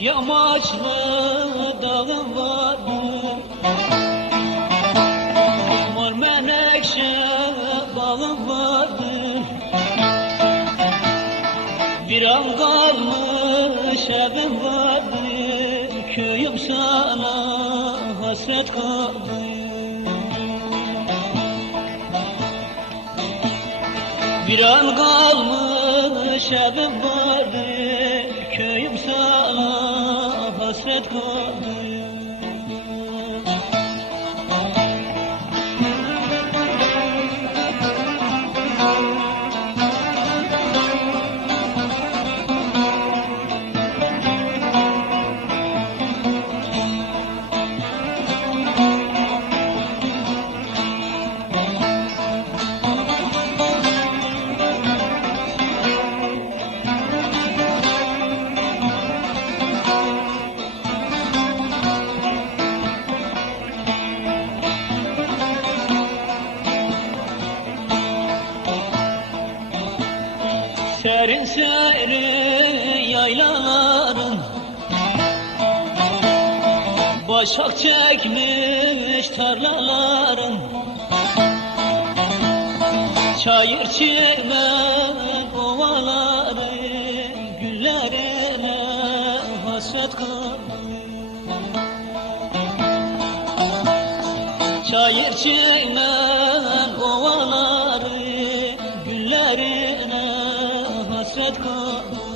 yamaçlı dağım vardır Mor menekşe bağım vardır. Bir an kalmış evim vardır. Köyüm sana hasret kaldı Bir an kalmış evim vardır. Köyüm sana hasret kaldı Serin serin yaylaların Başak çekmiş tarlaların Çayır çimen ovaların Güllerine hasret kaldı Çayır çimen God.